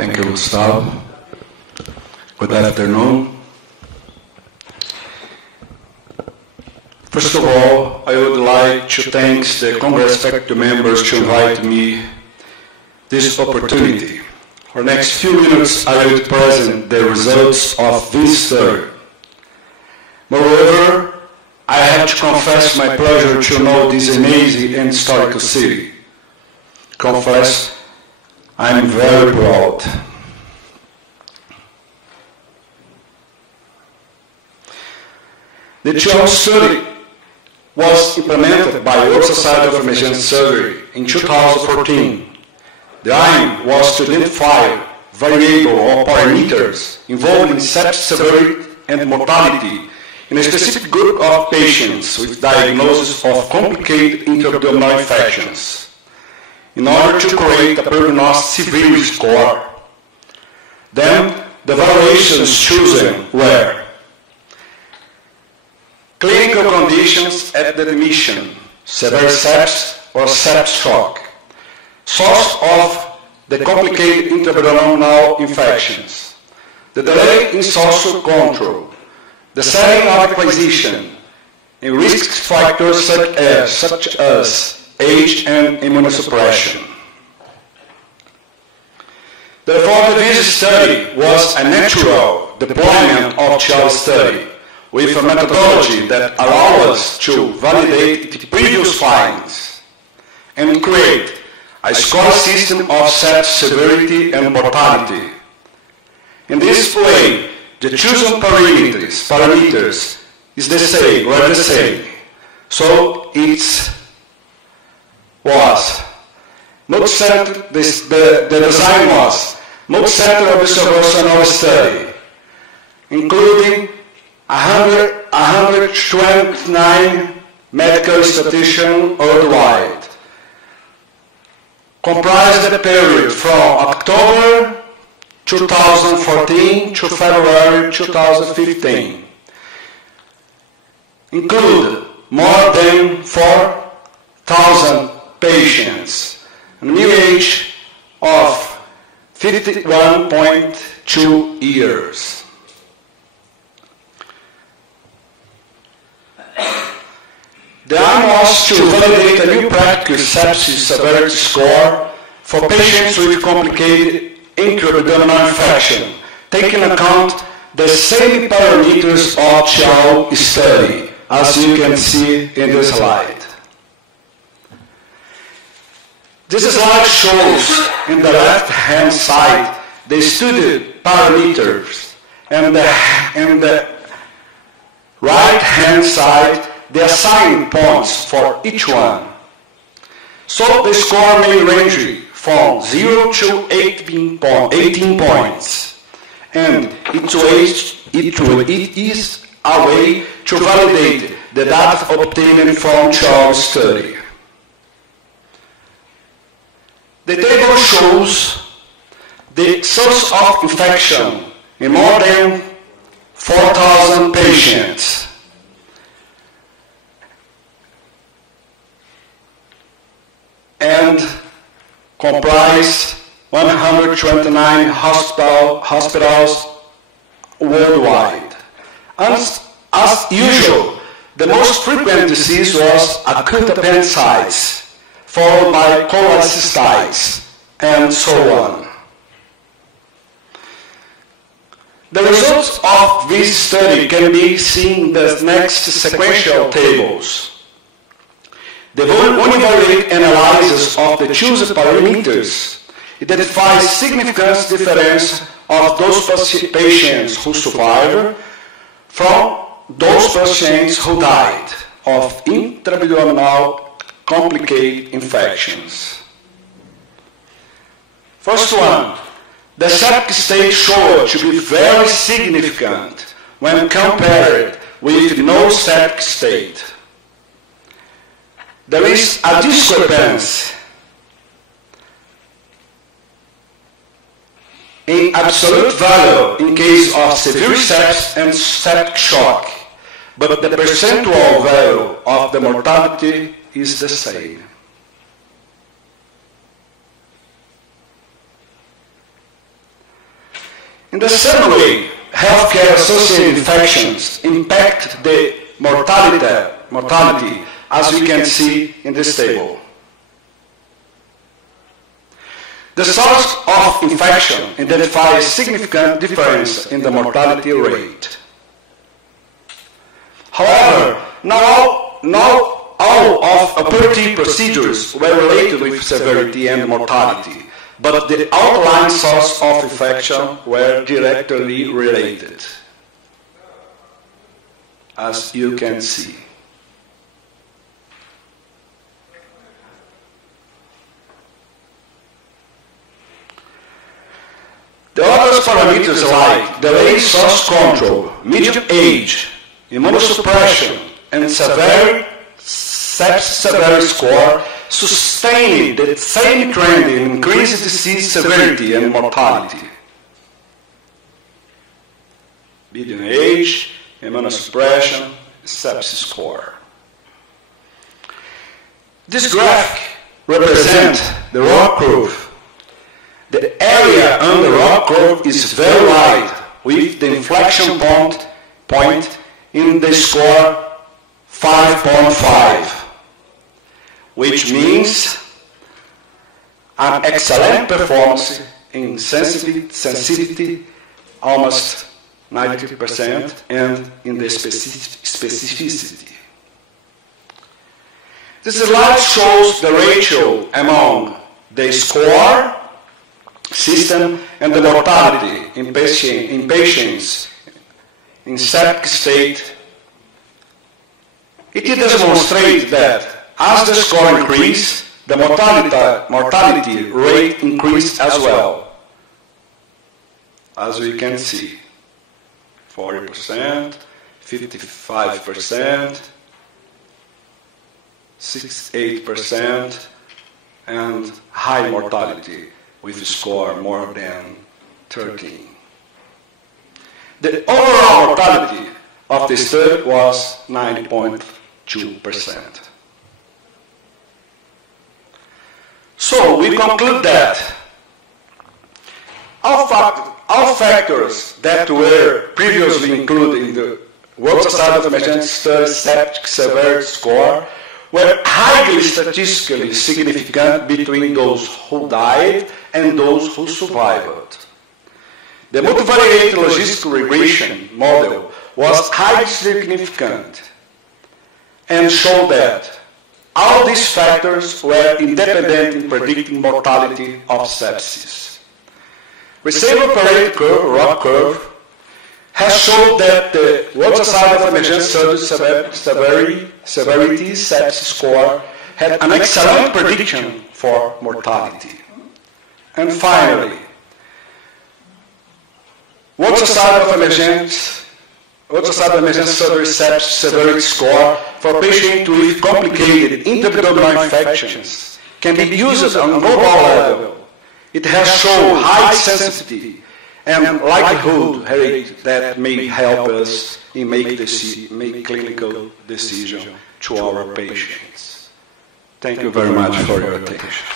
Thank you, Gustavo. Good afternoon. First of all, I would like to thank the Congress faculty members to invite me this opportunity. For the next few minutes, I will present the results of this study. Moreover, I have to confess my pleasure to know this amazing and historical city. Confess, I'm very proud. The two-hour study was implemented by the World Society of Emergency Surgery in 2014. The aim was to identify variable or parameters involved in sepsis severity and mortality in a specific group of patients with diagnosis of complicated intra-abdominal infections in order to create a prognostic severity score. Then, the variations chosen were clinical conditions at the admission, severe sepsis or septic shock, source of the complicated intra-abdominal infections, the delay in social control, the setting of acquisition, and risk factors such as age and immunosuppression. Therefore, this study was a natural deployment of child study with a methodology that allows us to validate the previous findings and create a score system of sepsis severity and mortality. In this way, the chosen parameters is the same, were the same. So it was multi-center, the design was multi-center observational study, including 129 medical statisticians worldwide, comprised the period from October 2014 to February 2015, include more than 4,000 patients, a mean age of 51.2 years. The aim was to validate a new practice sepsis severity score for patients with complicated intra-abdominal infection, taking account the same parameters of child study, as you can see in the slide. This slide shows in the left-hand side the studied parameters, and the right-hand side the assigned points for each one. So the score may range from 0 to 18 points, and it is a way to validate the data obtained from child study. The table shows the source of infection in more than 4,000 patients. And comprise 129 hospitals worldwide. As usual, the most frequent disease was acute appendicitis, followed by cholecystitis, and so on. The results of this study can be seen in the next sequential tables. The univariate analysis of the chosen parameters identifies significant difference of those patients who survived from those patients who died of intra-abdominal complicated infections. First one, the septic state showed to be very significant when compared with no septic state. There is a discrepancy in absolute value in case of severe sepsis and septic shock, but the percentual value of the mortality is the same. In the same way, healthcare-associated infections impact the mortality, as we can see in this table. The source of infection identifies significant difference in the mortality rate. However, not all of operative procedures were related with severity and mortality, but the outlying source of infection were directly related, as you can see. The other parameters like delayed source control, median age, immunosuppression, and sepsis severity score sustained the same trend in increased disease severity and mortality. Median age, immunosuppression, sepsis score. This graphic represents the ROC curve. The area on the ROC curve is very wide, with the inflection point in the score 5.5, which means an excellent performance in sensitivity, almost 90%, and in the specificity. This slide shows the ratio among the score system and the mortality in patients in septic state. It demonstrates that as the score increased, the mortality rate increased as well. As we can see, 40%, 55%, 68%, and high mortality with a score more than 13. The overall mortality of the study was 9.2%. So we conclude that all factors that were previously included in the World Society of Emergency Studies septic severity score were highly statistically significant between those who died and those who survived. The multivariate logistic regression model was highly significant and showed that all these factors were independent in predicting mortality of sepsis. Receiver operated curve, ROC curve, has shown that the World Society of Emergency Studies severity sepsis score had an excellent prediction for mortality. And finally, World Society of Emergency Studies sepsis severity score for patients with complicated intra-abdominal infections can be used on a global level. It has shown high sensitivity and likelihood rate that may help us in make clinical decisions to our patients. Thank you very much for your attention.